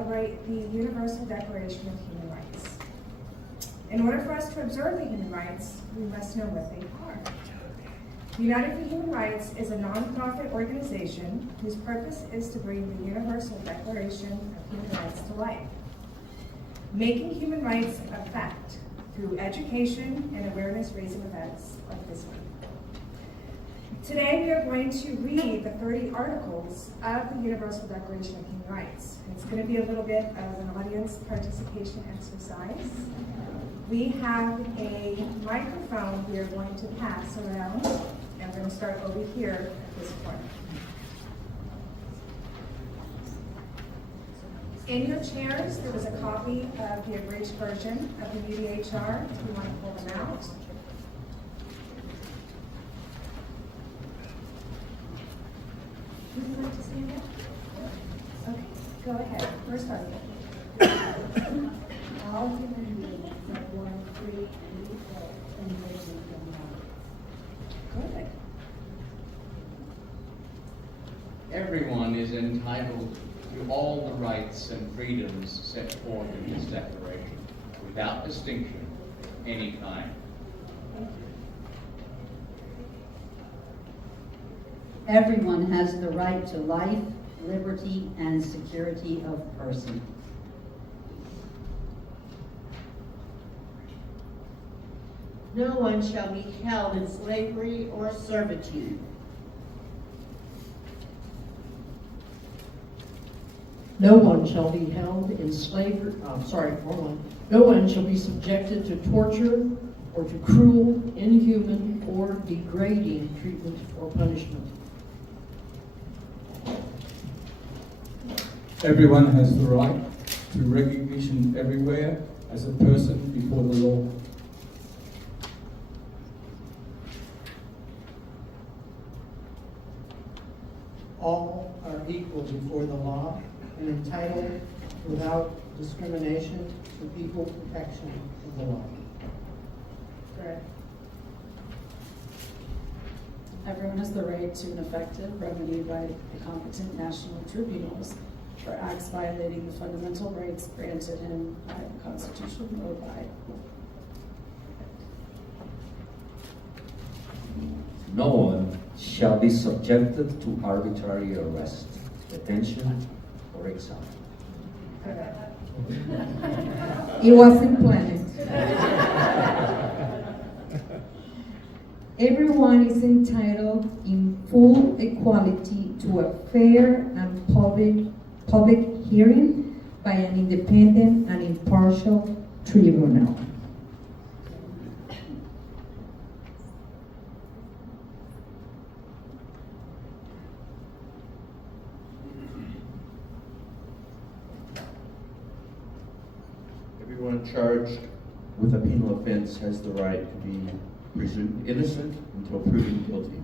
celebrate the Universal Declaration of Human Rights. In order for us to observe the human rights, we must know what they are. United for Human Rights is a nonprofit organization whose purpose is to bring the Universal Declaration of Human Rights to life, making human rights a fact through education and awareness-raising events like this one. Today we are going to read the 30 articles of the Universal Declaration of Human Rights. It's going to be a little bit of an audience participation exercise. We have a microphone we are going to pass around, and I'm going to start over here at this point. In your chairs, there was a copy of the abridged version of the UDHR. Do you want to pull them out? Would you like to say that? Okay, go ahead. First argument. All human beings are born free and equal in religion and rights. Good. Everyone is entitled to all the rights and freedoms set forth in this declaration, without distinction of any kind. Everyone has the right to life, liberty, and security of person. No one shall be held in slavery or servitude. No one shall be held in slavery, No one shall be subjected to torture or to cruel, inhuman, or degrading treatment or punishment. Everyone has the right to recognition everywhere as a person before the law. All are equal before the law and entitled without discrimination to equal protection of the law. Good. Everyone has the right to an effective remedy by the competent national tribunals for acts violating the fundamental rights granted him by the Constitution or by. No one shall be subjected to arbitrary arrest, detention, or exile. It wasn't planned. Everyone is entitled in full equality to a fair and public hearing by an independent and impartial tribunal. Everyone charged with a penal offense has the right to be presumed innocent until proven guilty.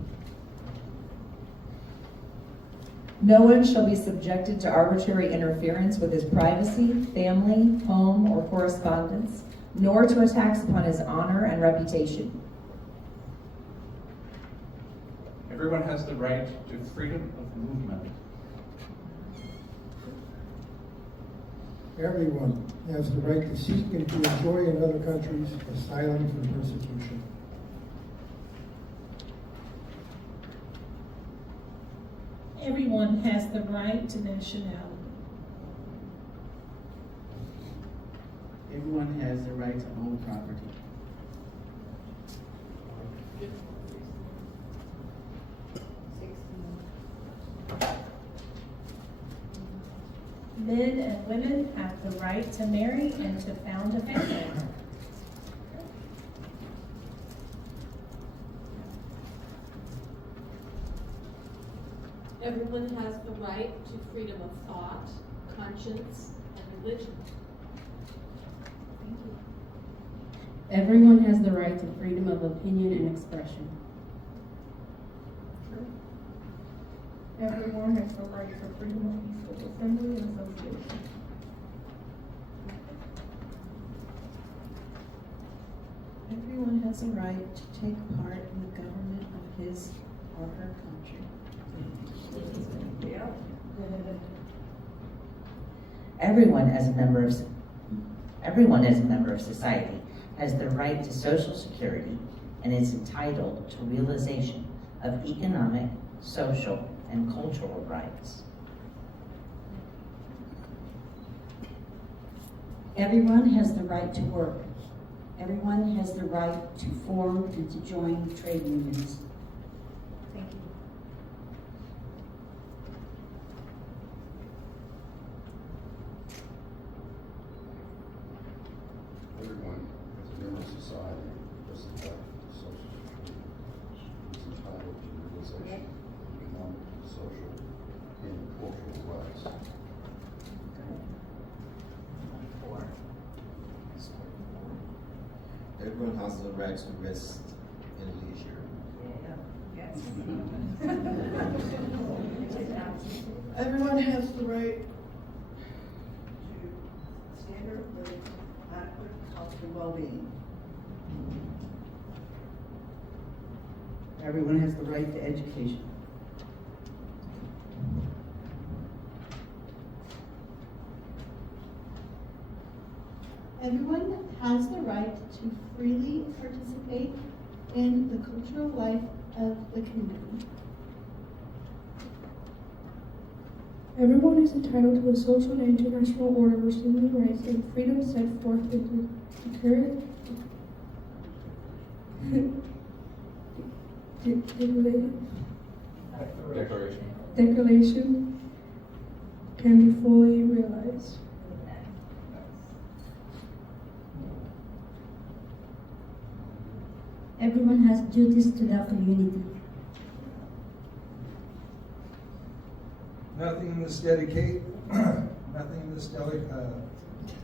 No one shall be subjected to arbitrary interference with his privacy, family, home, or correspondence, nor to attacks upon his honor and reputation. Everyone has the right to freedom of movement. Everyone has the right to seek and to enjoy in other countries asylum from persecution. Everyone has the right to nationality. Everyone has the right to own property. Men and women have the right to marry and to found a family. Everyone has the right to freedom of thought, conscience, and religion. Thank you. Everyone has the right to freedom of opinion and expression. Everyone has the right for freedom of peaceful assembly and association. Everyone has a right to take part in the government of his or her country. Everyone as a member of society has the right to Social Security and is entitled to realization of economic, social, and cultural rights. Everyone has the right to work. Everyone has the right to form and to join trade unions. Thank you. Everyone, as a member of society, has the right to Social Security, is entitled to realization of economic, social, and cultural rights. Everyone has the right to rest in leisure. Yes. Everyone has the right to standard living, adequate health and well-being. Everyone has the right to education. Everyone has the right to freely participate in the cultural life of the community. Everyone is entitled to a social and international order of human rights and freedom set forth in the current declaration can be fully realized. Everyone has duties to the community. Nothing in this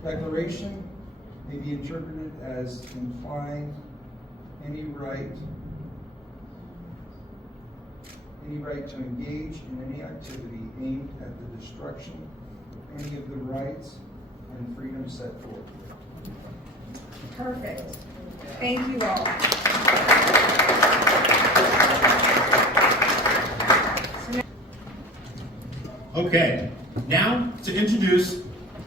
declaration may be interpreted as implying any right to engage in any activity aimed at the destruction of any of the rights and freedoms set forth. Perfect. Thank you all. Okay, now to introduce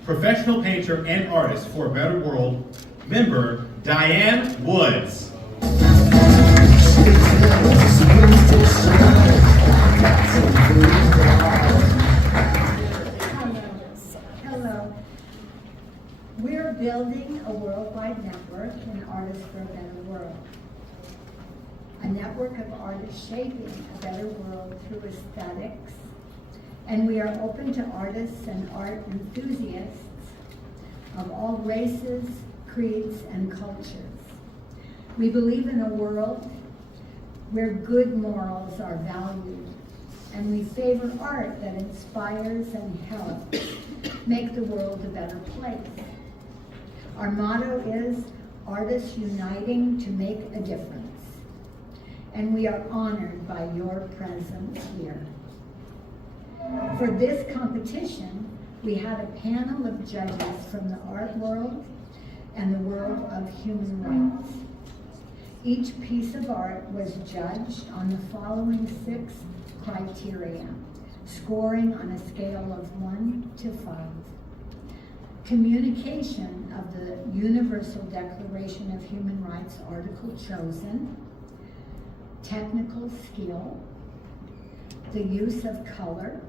professional painter and artist for a better world, member Diane Woods. Hello. We're building a worldwide network in Artists for a Better World. A network of artists shaping a better world through aesthetics. And we are open to artists and art enthusiasts of all races, creeds, and cultures. We believe in a world where good morals are valued, and we favor art that inspires and helps make the world a better place. Our motto is artists uniting to make a difference, and we are honored by your presence here. For this competition, we had a panel of judges from the art world and the world of human rights. Each piece of art was judged on the following 6 criteria, scoring on a scale of 1 to 5. Communication of the Universal Declaration of Human Rights article chosen, technical skill, the use of color,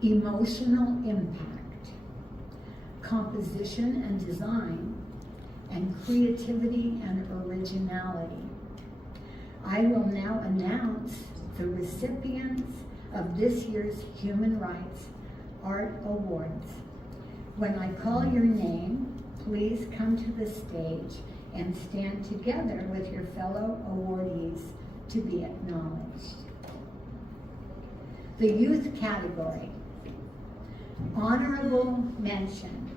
emotional impact, composition and design, and creativity and originality. I will now announce the recipients of this year's Human Rights Art Awards. When I call your name, please come to the stage and stand together with your fellow awardees to be acknowledged. The youth category, honorable mention,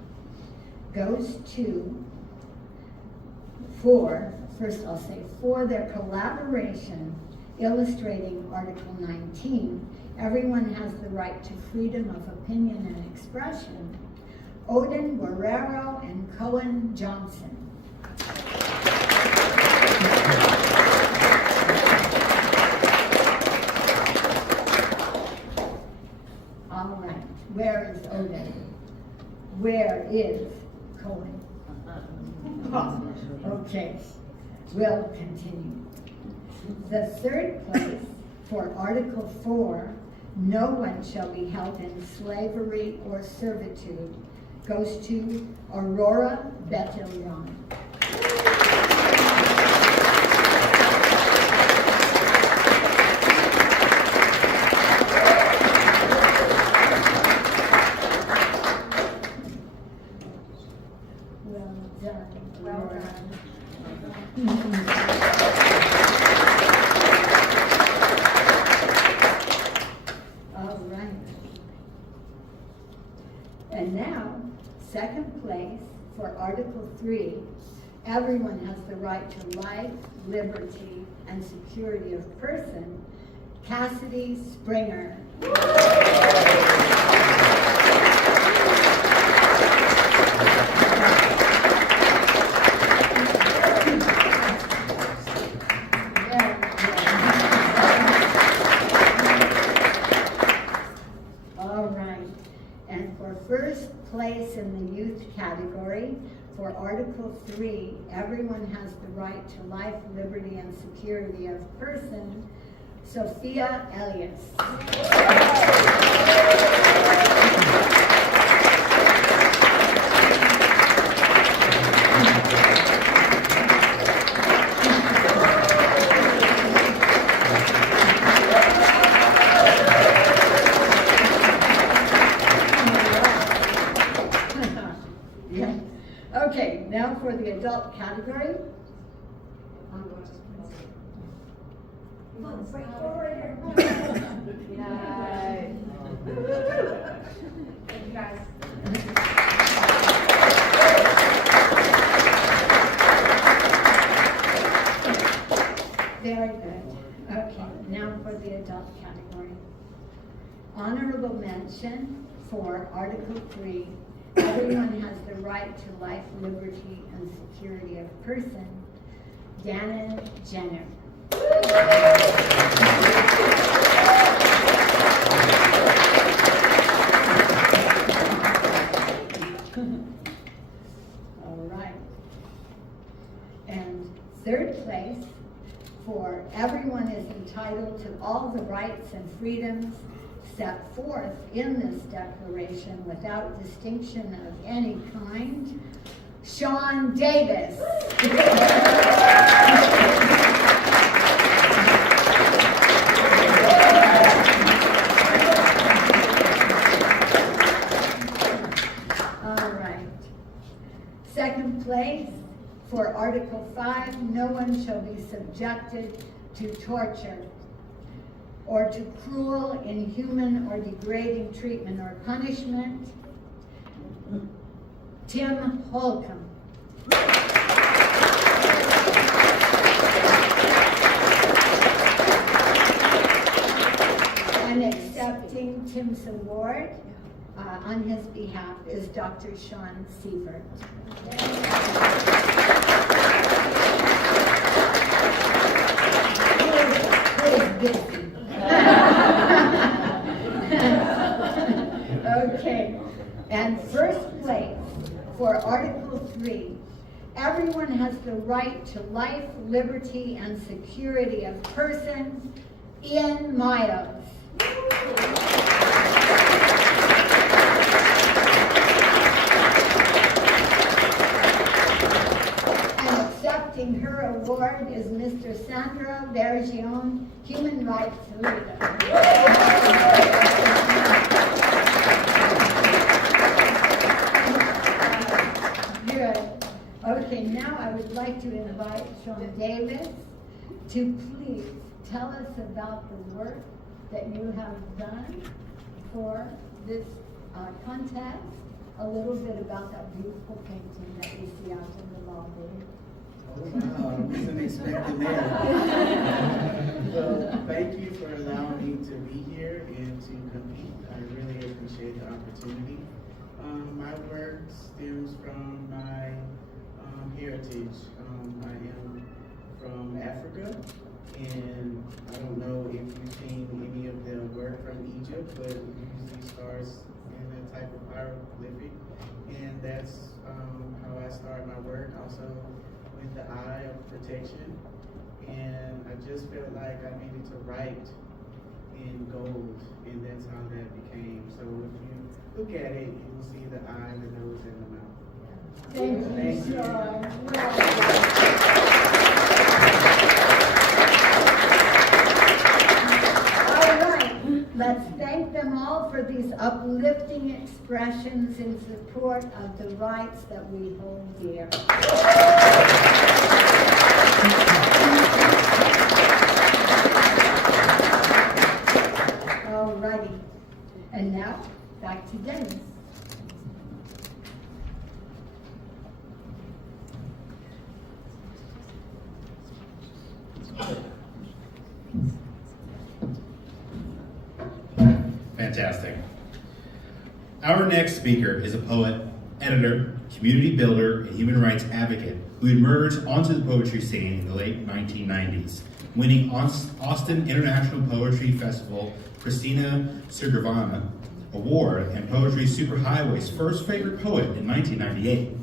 goes to for their collaboration illustrating Article 19, everyone has the right to freedom of opinion and expression, Odin Guerrero and Cohen Johnson. All right, where is Odin? There is Cohen. Okay, we'll continue. The third place for Article 4, no one shall be held in slavery or servitude, goes to Aurora Betelion. Well done. Well done. All right. And now, second place for Article 3, everyone has the right to life, liberty, and security of person, Cassidy Springer. All right, and for first place in the youth category, for Article 3, everyone has the right to life, liberty, and security of person, Sophia Elias. Okay, now for the adult category. Thank you, guys. Very good. Okay, now for the adult category. Honorable mention for Article 3, everyone has the right to life, liberty, and security of person, Gannon Jenner. All right. And third place for everyone is entitled to all the rights and freedoms set forth in this declaration without distinction of any kind, Sean Davis. All right. Second place for Article 5, no one shall be subjected to torture or to cruel, inhuman, or degrading treatment or punishment, Tim Holcomb. And accepting Tim's award on his behalf is Dr. Sean Sievert. Okay, and first place for Article 3, everyone has the right to life, liberty, and security of person, Ian Miles. And accepting her award is Mr. Sandro Bergione, Human Rights Leader. Good. Okay, now I would like to invite Sean Davis to please tell us about the work that you have done for this contest, a little bit about that beautiful painting that we see out in the lobby. Wow, I wasn't expecting that. So, thank you for allowing me to be here and to compete. I really appreciate the opportunity. My work stems from my heritage. I am from Africa, and I don't know if you've seen any of the work from Egypt, but we usually stars in that type hieroglyphic, and that's how I started my work. Also with the eye of protection, and I just felt like I needed to write in gold, and that's how that became. So if you look at it, you will see the eye, the nose, and the mouth. Thank you, Sean. All right, let's thank them all for these uplifting expressions in support of the rights that we hold dear. All righty, and now back to Dennis. Fantastic. Our next speaker is a poet, editor, community builder, and human rights advocate who emerged onto the poetry scene in the late 1990s, winning Austin International Poetry Festival Christina Sirgavana Award and Poetry Superhighway's first favorite poet in 1998.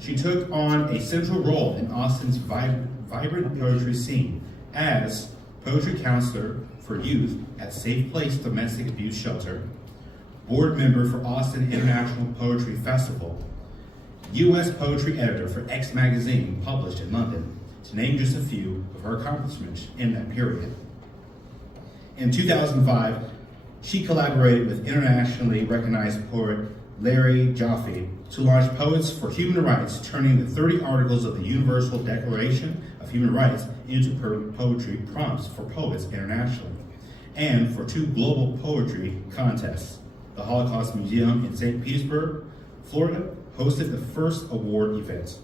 She took on a central role in Austin's vibrant poetry scene as poetry counselor for youth at Safe Place Domestic Abuse Shelter, board member for Austin International Poetry Festival, U.S. poetry editor for X Magazine, published in London, to name just a few of her accomplishments in that period. In 2005, she collaborated with internationally recognized poet Larry Jaffe to launch Poets for Human Rights, turning the 30 articles of the Universal Declaration of Human Rights into poetry prompts for poets internationally, and for 2 global poetry contests. The Holocaust Museum in St. Petersburg, Florida, hosted the first award event.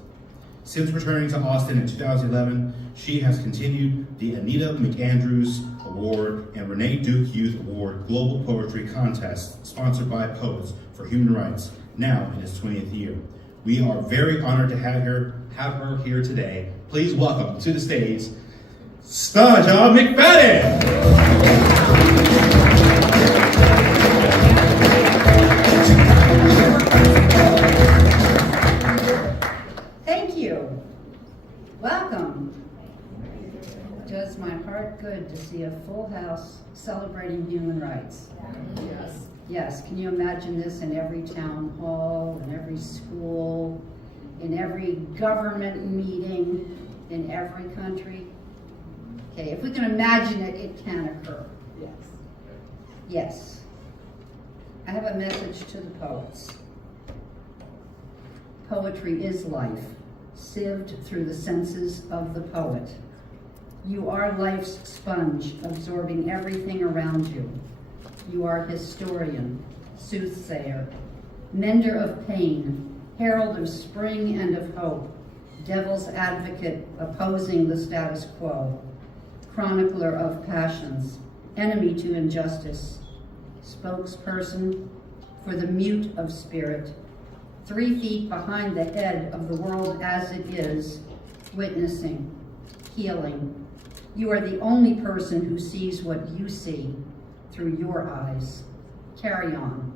Since returning to Austin in 2011, she has continued the Anita McAndrews Award and Renee Duke Youth Award Global Poetry Contest, sponsored by Poets for Human Rights, now in its 20th year. We are very honored to have her here today. Please welcome to the stage, Staja McFadden. Thank you. Welcome. Does my heart good to see a full house celebrating human rights? Yes. Yes. Can you imagine this in every town hall, in every school, in every government meeting, in every country? Okay, if we can imagine it, it can occur. Yes. Yes. I have a message to the poets. Poetry is life, sieved through the senses of the poet. You are life's sponge, absorbing everything around you. You are historian, soothsayer, mender of pain, herald of spring and of hope, devil's advocate opposing the status quo, chronicler of passions, enemy to injustice, spokesperson for the mute of spirit, 3 feet behind the head of the world as it is, witnessing, healing. You are the only person who sees what you see through your eyes. Carry on.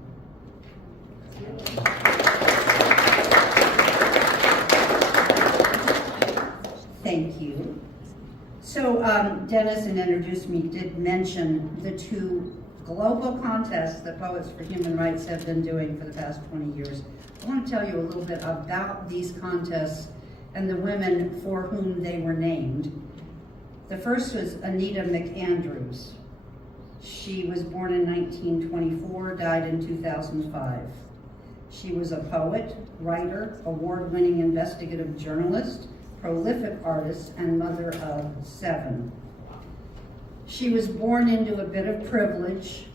Thank you. So Dennis, in Introduce Me, did mention the 2 global contests that Poets for Human Rights have been doing for the past 20 years. I want to tell you a little bit about these contests and the women for whom they were named. The first was Anita McAndrews. She was born in 1924, died in 2005. She was a poet, writer, award-winning investigative journalist, prolific artist, and mother of 7. She was born into a bit of privilege.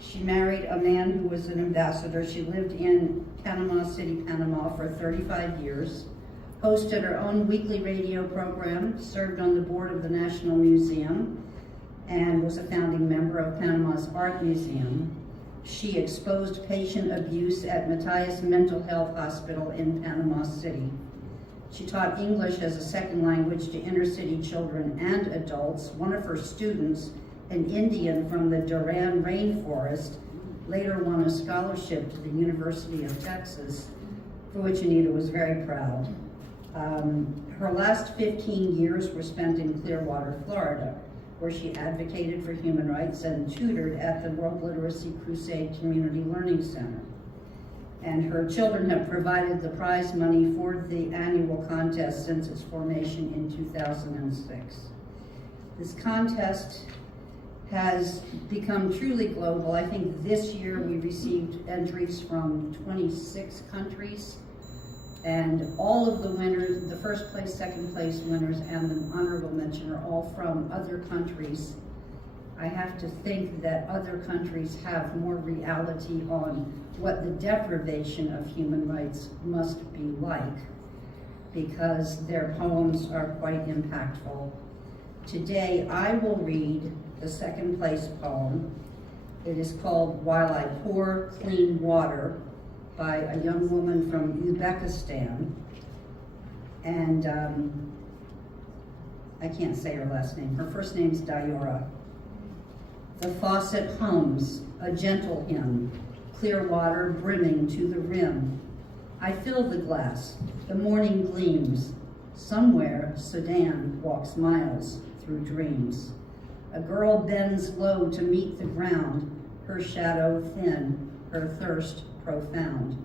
She married a man who was an ambassador. She lived in Panama City, Panama for 35 years, hosted her own weekly radio program, served on the board of the National Museum, and was a founding member of Panama's Art Museum. She exposed patient abuse at Matthias Mental Health Hospital in Panama City. She taught English as a second language to inner-city children and adults. One of her students, an Indian from the Duran rainforest, later won a scholarship to the University of Texas, for which Anita was very proud. Her last 15 years were spent in Clearwater, Florida, where she advocated for human rights and tutored at the World Literacy Crusade Community Learning Center. And her children have provided the prize money for the annual contest since its formation in 2006. This contest has become truly global. I think this year we received entries from 26 countries, and all of the winners, the first place, second place winners, and the honorable mention are all from other countries. I have to think that other countries have more reality on what the deprivation of human rights must be like, because their poems are quite impactful. Today, I will read the second place poem. It is called While I Pour Clean Water by a young woman from Uzbekistan. And I can't say her last name. Her first name's Dayora. The faucet hums, a gentle hymn, clear water brimming to the rim. I fill the glass, the morning gleams. Somewhere, Sudan walks miles through dreams. A girl bends low to meet the ground, her shadow thin, her thirst profound.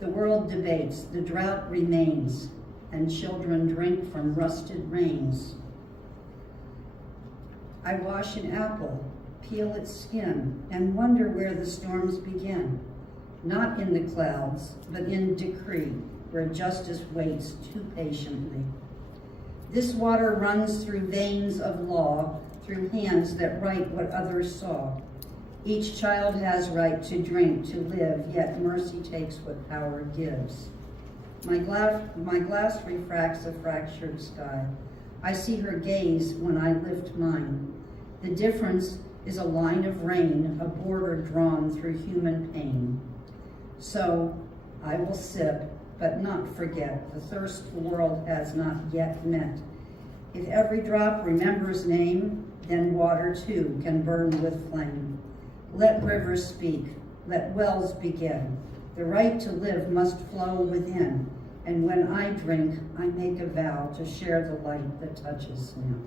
The world debates, the drought remains, and children drink from rusted rains. I wash an apple, peel its skin, and wonder where the storms begin. Not in the clouds, but in decree, where justice waits too patiently. This water runs through veins of law, through hands that write what others saw. Each child has right to drink, to live, yet mercy takes what power gives. My glass refracts a fractured sky. I see her gaze when I lift mine. The difference is a line of rain, a border drawn through human pain. So I will sip, but not forget the thirst the world has not yet met. If every drop remembers name, then water too can burn with flame. Let rivers speak, let wells begin. The right to live must flow within, and when I drink, I make a vow to share the light that touches now.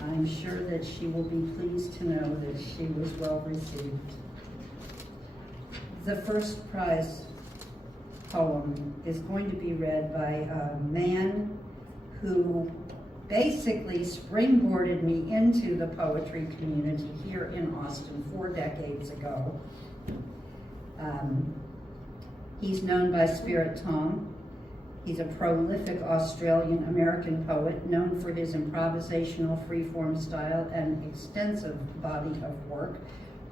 I'm sure that she will be pleased to know that she was well received. The first prize poem is going to be read by a man who basically springboarded me into the poetry community here in Austin 4 decades ago. He's known by Spirit Tom. He's a prolific Australian-American poet known for his improvisational freeform style and extensive body of work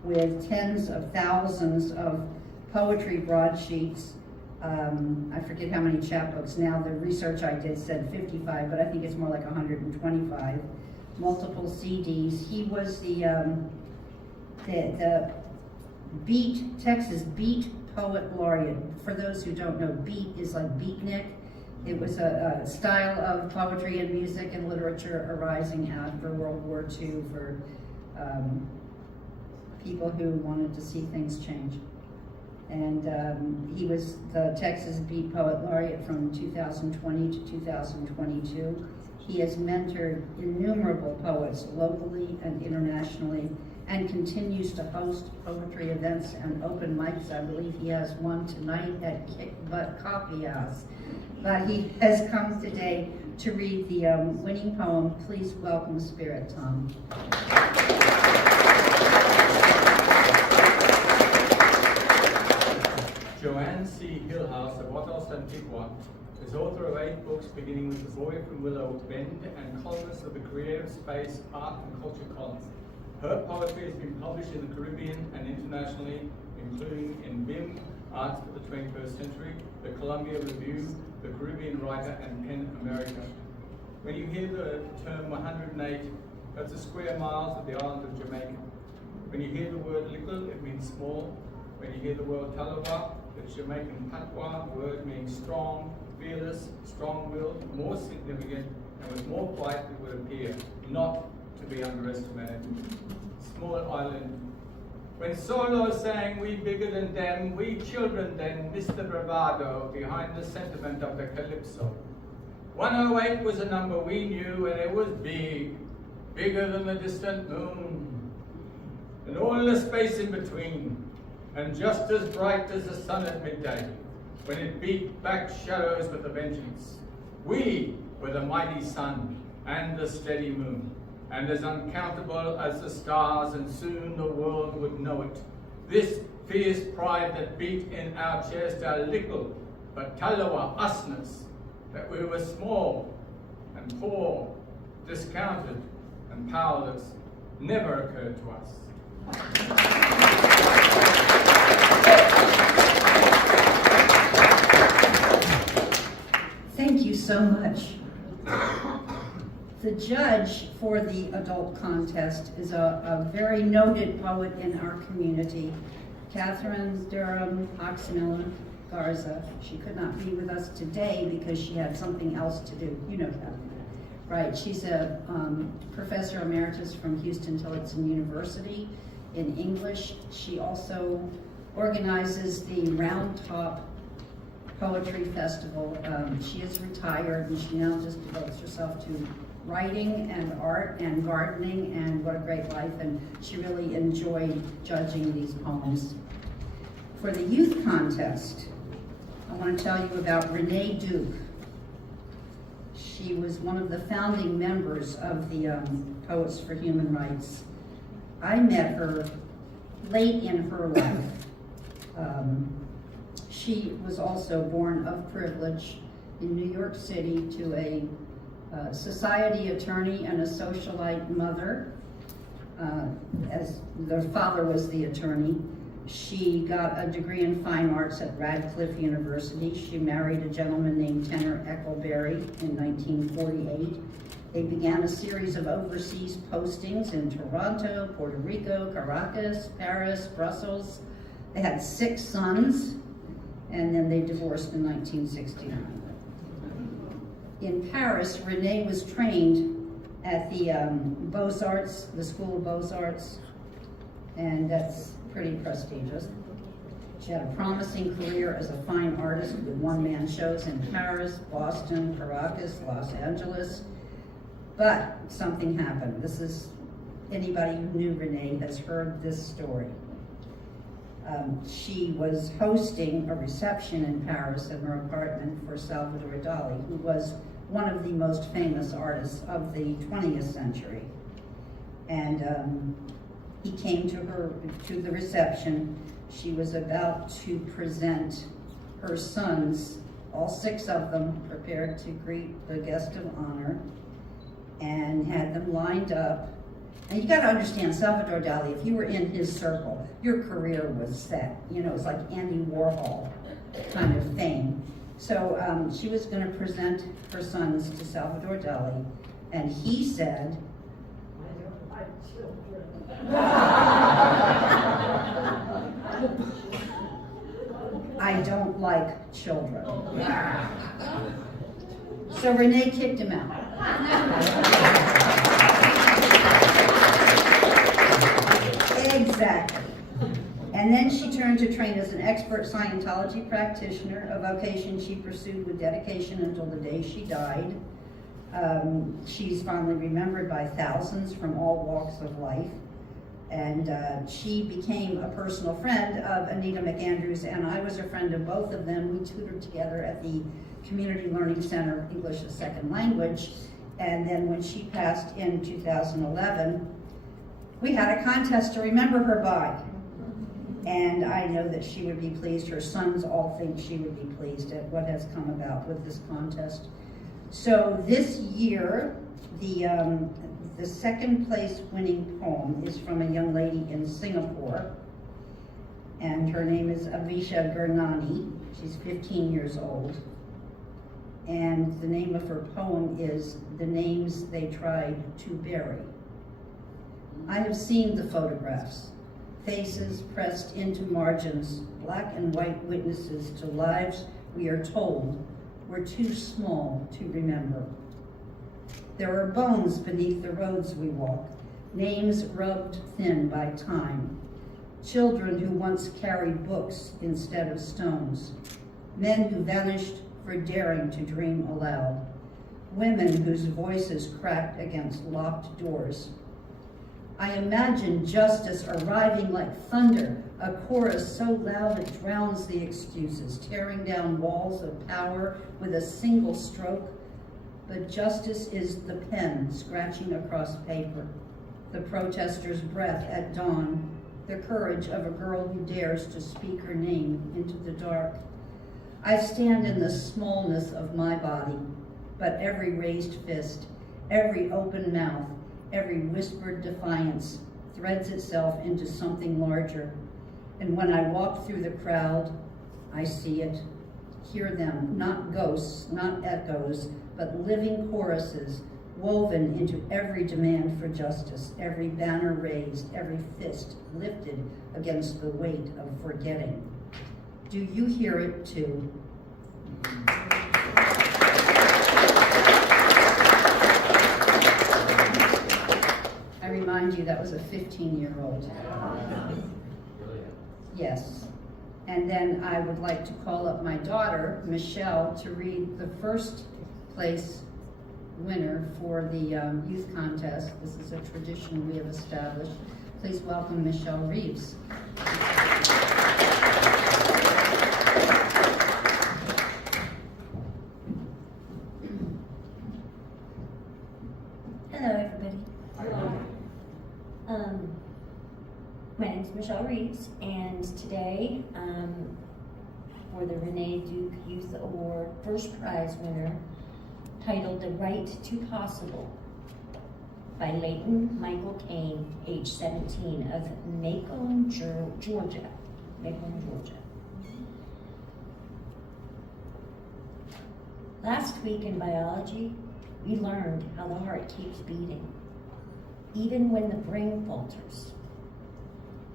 with tens of thousands of poetry broadsheets. I forget how many chapbooks now. The research I did said 55, but I think it's more like 125. Multiple CDs. He was the Texas Beat Poet Laureate. For those who don't know, beat is like beatnik. It was a style of poetry and music and literature arising after World War II for people who wanted to see things change. And he was the Texas Beat Poet Laureate from 2020 to 2022. He has mentored innumerable poets locally and internationally and continues to host poetry events and open mics. I believe he has one tonight at Kick Butt Coffee House. But he has come today to read the winning poem. Please welcome Spirit Tom. Joanne C. Hillhouse of Wattos Antigua is author of 8 books beginning with The Boy from Willow Bend and columnist of the Creative Space Art and Culture column. Her poetry has been published in the Caribbean and internationally, including in BIM, Arts for the 21st Century, the Columbia Review, the Caribbean Writer, and PEN America. When you hear the term 108, that's a square miles of the island of Jamaica. When you hear the word little, it means small. When you hear the word talawa, it's Jamaican patois, word meaning strong, fearless, strong-willed, more significant, and was more quiet than it would appear, not to be underestimated. Small island. When Solo sang, "We bigger than them, we children then," missed the bravado behind the sentiment of the calypso. 108 was a number we knew, and it was big, bigger than the distant moon, and all the space in between, and just as bright as the sun at midday, when it beat back shadows with a vengeance. We were the mighty sun and the steady moon, and as uncountable as the stars, and soon the world would know it. This fierce pride that beat in our chest, our little but Talawa usness, that we were small and poor, discounted and powerless, never occurred to us. Thank you so much. The judge for the adult contest is a very noted poet in our community, Catherine Durham Oxmiller Garza. She could not be with us today because she had something else to do. You know Catherine, right? She's a professor emeritus from Houston-Tillotson University in English. She also organizes the Round Top Poetry Festival. She is retired and she now just devotes herself to writing and art and gardening, and what a great life, and she really enjoyed judging these poems. For the youth contest, I want to tell you about Renee Duke. She was one of the founding members of the Poets for Human Rights. I met her late in her life. She was also born of privilege in New York City to a society attorney and a socialite mother, as their father was the attorney. She got a degree in fine arts at Radcliffe University. She married a gentleman named Tenor Eccleberry in 1948. They began a series of overseas postings in Toronto, Puerto Rico, Caracas, Paris, Brussels. They had 6 sons, and then they divorced in 1969. In Paris, Renee was trained at the Beaux-Arts, the School of Beaux-Arts, and that's pretty prestigious. She had a promising career as a fine artist with one-man shows in Paris, Boston, Caracas, Los Angeles, but something happened. This is, anybody who knew Renee has heard this story. She was hosting a reception in Paris in her apartment for Salvador Dali, who was one of the most famous artists of the 20th century. And he came to the reception. She was about to present her sons, all 6 of them, prepared to greet the guest of honor, and had them lined up. And you got to understand, Salvador Dali, if you were in his circle, your career was set. You know, it's like Andy Warhol kind of fame. So she was going to present her sons to Salvador Dali, and he said, "I don't like children." So Renee kicked him out. Exactly. And then she turned to train as an expert Scientology practitioner, a vocation she pursued with dedication until the day she died. She's fondly remembered by thousands from all walks of life. And she became a personal friend of Anita McAndrews, and I was a friend of both of them. We tutored together at the Community Learning Center, English as Second Language. And then when she passed in 2011, we had a contest to remember her by. And I know that she would be pleased. Her sons all think she would be pleased at what has come about with this contest. So this year, the second place winning poem is from a young lady in Singapore. And her name is Avisha Gurnani. She's 15 years old. And the name of her poem is The Names They Tried to Bury. I have seen the photographs, faces pressed into margins, black and white witnesses to lives we are told were too small to remember. There are bones beneath the roads we walk, names rubbed thin by time. Children who once carried books instead of stones. Men who vanished for daring to dream aloud. Women whose voices cracked against locked doors. I imagine justice arriving like thunder, a chorus so loud it drowns the excuses, tearing down walls of power with a single stroke. But justice is the pen scratching across paper, the protester's breath at dawn, the courage of a girl who dares to speak her name into the dark. I stand in the smallness of my body, but every raised fist, every open mouth, every whispered defiance threads itself into something larger. And when I walk through the crowd, I see it, hear them, not ghosts, not echoes, but living choruses woven into every demand for justice, every banner raised, every fist lifted against the weight of forgetting. Do you hear it too? I remind you, that was a 15-year-old. Yes. And then I would like to call up my daughter, Michelle, to read the first place winner for the youth contest. This is a tradition we have established. Please welcome Michelle Reeves. Hello, everybody. My name is Michelle Reeves, and today, for the Renee Duke Youth Award first prize winner, titled The Right to Possible, by Leighton Michael Kane, age 17, of Macon, Georgia. Macon, Georgia. Last week in biology, we learned how the heart keeps beating, even when the brain falters,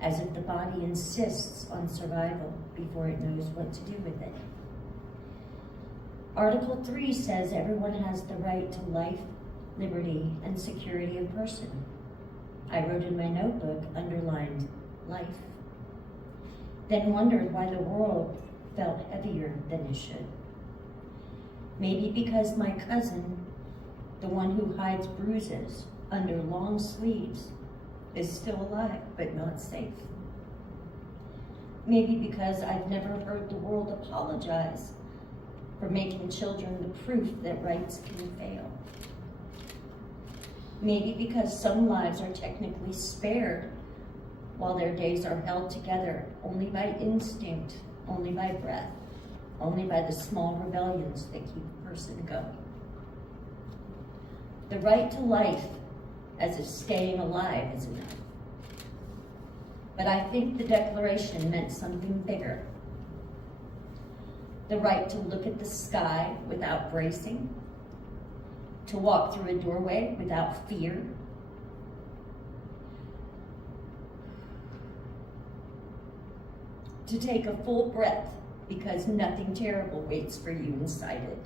as if the body insists on survival before it knows what to do with it. Article 3 says everyone has the right to life, liberty, and security of person. I wrote in my notebook, underlined, life. Then wondered why the world felt heavier than it should. Maybe because my cousin, the one who hides bruises under long sleeves, is still alive but not safe. Maybe because I've never heard the world apologize for making children the proof that rights can fail. Maybe because some lives are technically spared while their days are held together only by instinct, only by breath, only by the small rebellions that keep a person going. The right to life, as if staying alive is enough. But I think the Declaration meant something bigger. The right to look at the sky without bracing, to walk through a doorway without fear, to take a full breath because nothing terrible waits for you inside it.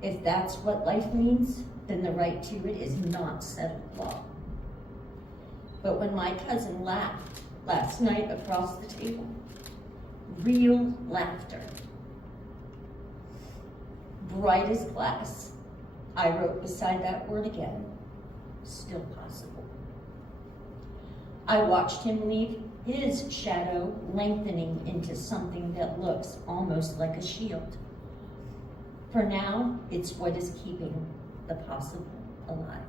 If that's what life means, then the right to it is not settled law. But when my cousin laughed last night across the table, real laughter, bright as glass, I wrote beside that word again, still possible. I watched him leave his shadow lengthening into something that looks almost like a shield. For now, it's what is keeping the possible alive.